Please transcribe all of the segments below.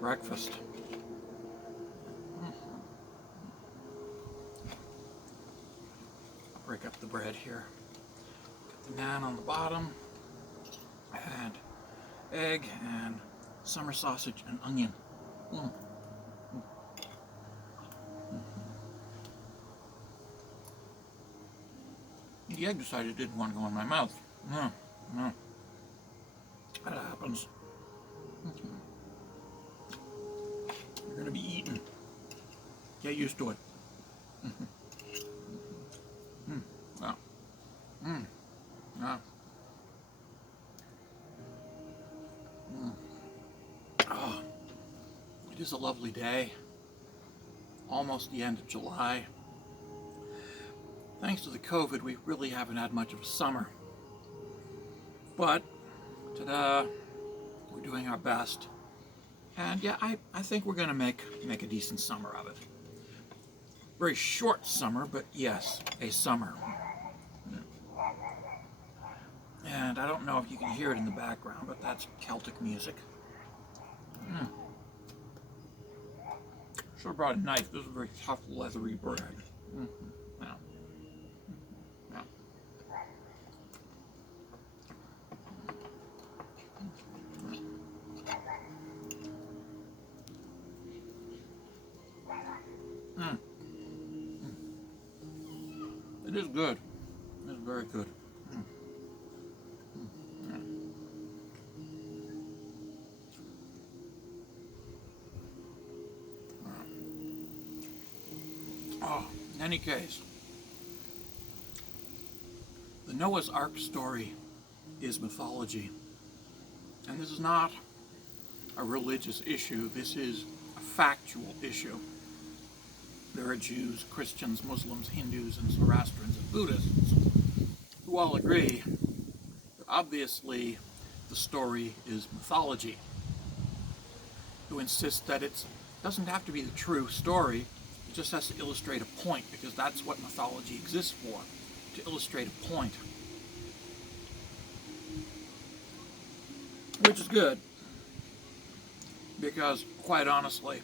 breakfast. Break up the bread here. Get the naan on the bottom, and egg and summer sausage and onion. The egg decided it didn't want to go in my mouth. No. That happens. You're going to be eaten. Get used to it. Wow. Oh, it is a lovely day. Almost the end of July. Thanks to the COVID, we really haven't had much of a summer. But, ta-da, we're doing our best. And yeah, I think we're going to make a decent summer of it. Very short summer, but yes, a summer. And I don't know if you can hear it in the background, but that's Celtic music. Should have brought a knife. This is a very tough, leathery bread. It is good. It is very good. Oh, in any case, the Noah's Ark story is mythology. And this is not a religious issue. This is a factual issue. There are Jews, Christians, Muslims, Hindus, and Zoroastrians and Buddhists who all agree that obviously the story is mythology, who insist that it doesn't have to be the true story, it just has to illustrate a point, because that's what mythology exists for, to illustrate a point. Which is good, because quite honestly,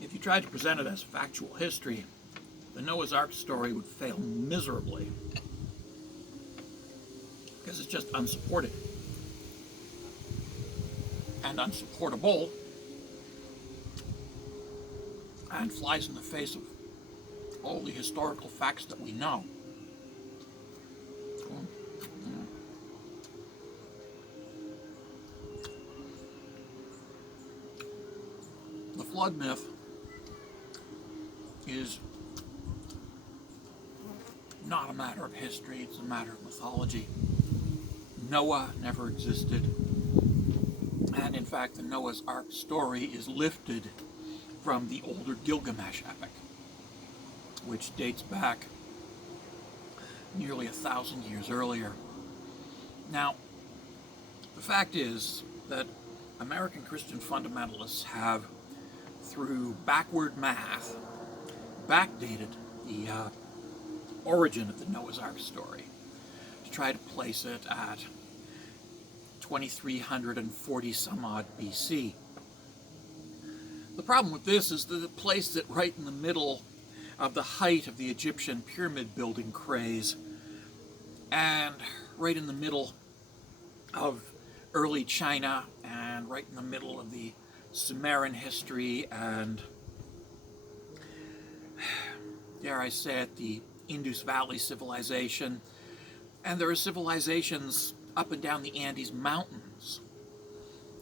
if you tried to present it as factual history, the Noah's Ark story would fail miserably, because it's just unsupported and unsupportable, and flies in the face of all the historical facts that we know. The flood myth is not a matter of history, it's a matter of mythology. Noah never existed, and in fact the Noah's Ark story is lifted from the older Gilgamesh epic, which dates back nearly 1,000 years earlier. Now, the fact is that American Christian fundamentalists have, through backward math, backdated the origin of the Noah's Ark story to try to place it at 2340 some odd BC. The problem with this is that it placed it right in the middle of the height of the Egyptian pyramid building craze, and right in the middle of early China, and right in the middle of the Sumerian history, and dare I say it, the Indus Valley civilization. And there are civilizations up and down the Andes Mountains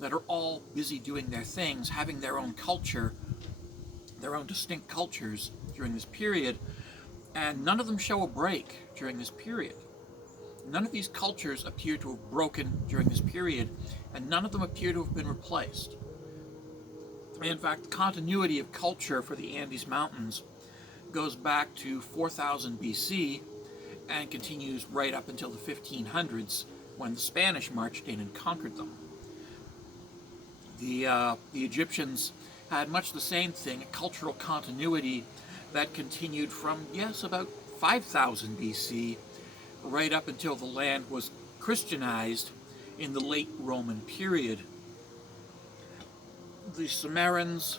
that are all busy doing their things, having their own culture, their own distinct cultures during this period, and none of them show a break during this period. None of these cultures appear to have broken during this period, and none of them appear to have been replaced. In fact, the continuity of culture for the Andes Mountains goes back to 4000 BC and continues right up until the 1500s, when the Spanish marched in and conquered them. The Egyptians had much the same thing, a cultural continuity that continued from, yes, about 5000 BC, right up until the land was Christianized in the late Roman period. The Sumerians,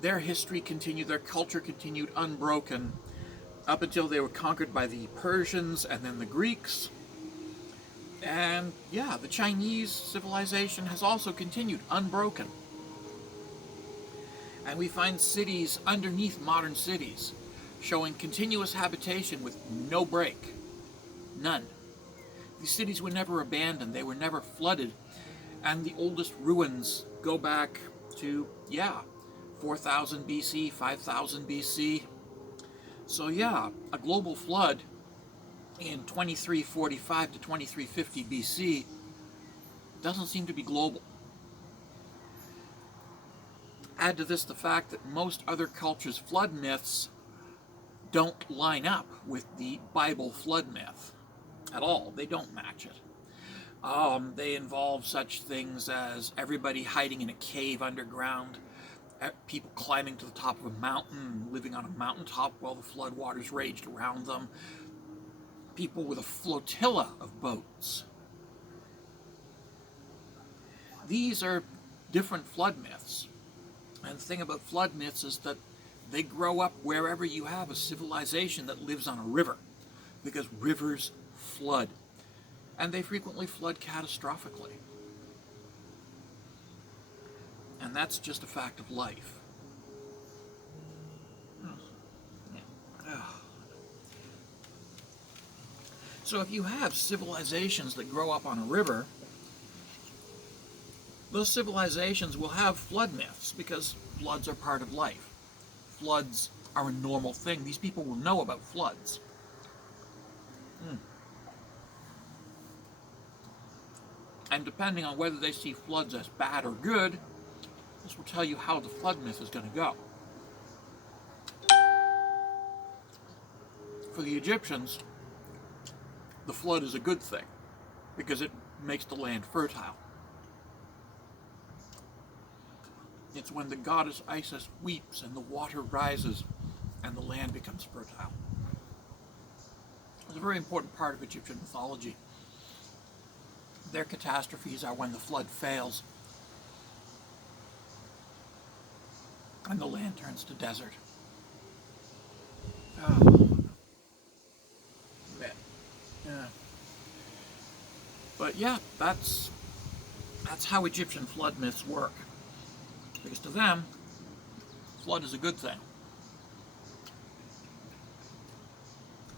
their history continued, their culture continued unbroken up until they were conquered by the Persians and then the Greeks. And yeah, the Chinese civilization has also continued unbroken. And we find cities underneath modern cities showing continuous habitation with no break. None. These cities were never abandoned, they were never flooded, and the oldest ruins go back to, 4,000 BC, 5,000 BC. So yeah, a global flood in 2345 to 2350 BC doesn't seem to be global. Add to this the fact that most other cultures' flood myths don't line up with the Bible flood myth at all. They don't match it. They involve such things as everybody hiding in a cave underground, people climbing to the top of a mountain and living on a mountaintop while the flood waters raged around them, people with a flotilla of boats. These are different flood myths. And the thing about flood myths is that they grow up wherever you have a civilization that lives on a river, because rivers flood, and they frequently flood catastrophically. And that's just a fact of life. So if you have civilizations that grow up on a river, those civilizations will have flood myths because floods are part of life. Floods are a normal thing. These people will know about floods. And depending on whether they see floods as bad or good, this will tell you how the flood myth is going to go. For the Egyptians, the flood is a good thing because it makes the land fertile. It's when the goddess Isis weeps and the water rises and the land becomes fertile. It's a very important part of Egyptian mythology. Their catastrophes are when the flood fails and the land turns to desert. Yeah. But yeah, that's how Egyptian flood myths work. Because to them, flood is a good thing.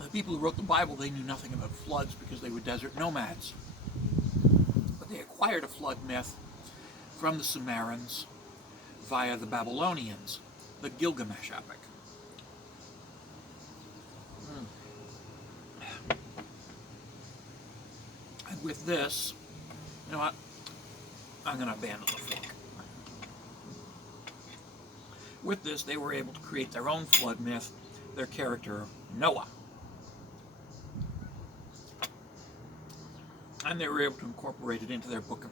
The people who wrote the Bible, they knew nothing about floods because they were desert nomads. But they acquired a flood myth from the Sumerians via the Babylonians, the Gilgamesh epic. And with this, you know what? I'm going to abandon the fork. With this, they were able to create their own flood myth, their character, Noah. And they were able to incorporate it into their book of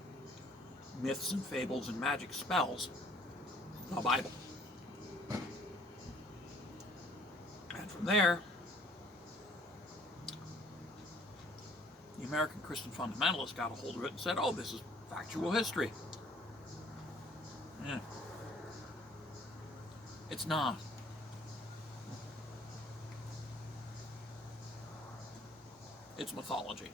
myths and fables and magic spells, the Bible. And from there, the American Christian fundamentalists got a hold of it and said, oh, this is factual history. Yeah. It's not. It's mythology.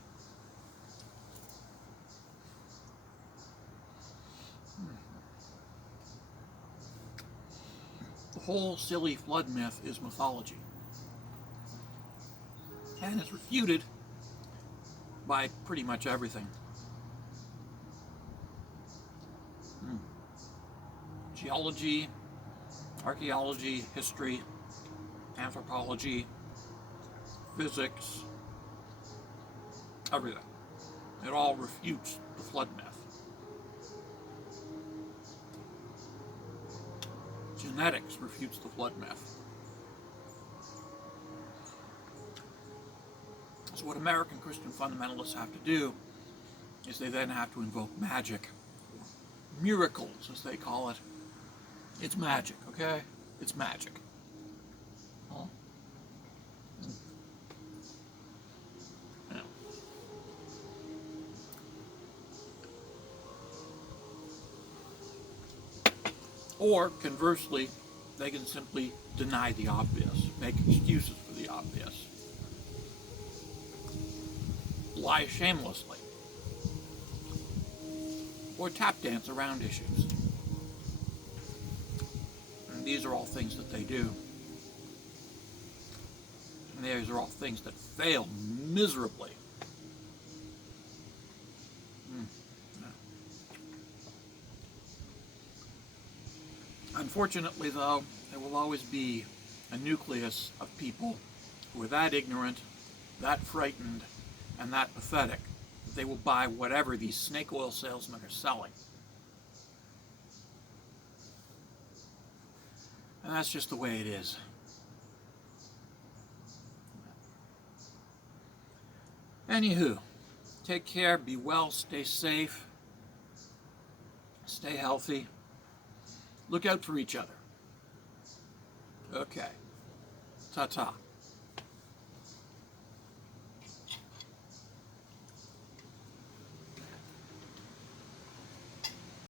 The whole silly flood myth is mythology. And it's refuted by pretty much everything. Geology, archaeology, history, anthropology, physics, everything. It all refutes the flood myth. Genetics refutes the flood myth. So what American Christian fundamentalists have to do is they then have to invoke magic, miracles as they call it. It's magic, okay? It's magic. Oh. Yeah. Or conversely, they can simply deny the obvious, make excuses for the obvious, lie shamelessly, or tap dance around issues. And these are all things that they do. And these are all things that fail miserably. Unfortunately, though, there will always be a nucleus of people who are that ignorant, that frightened, and that pathetic that they will buy whatever these snake oil salesmen are selling. And that's just the way it is. Anywho, take care, be well, stay safe, stay healthy, look out for each other. Okay, ta-ta.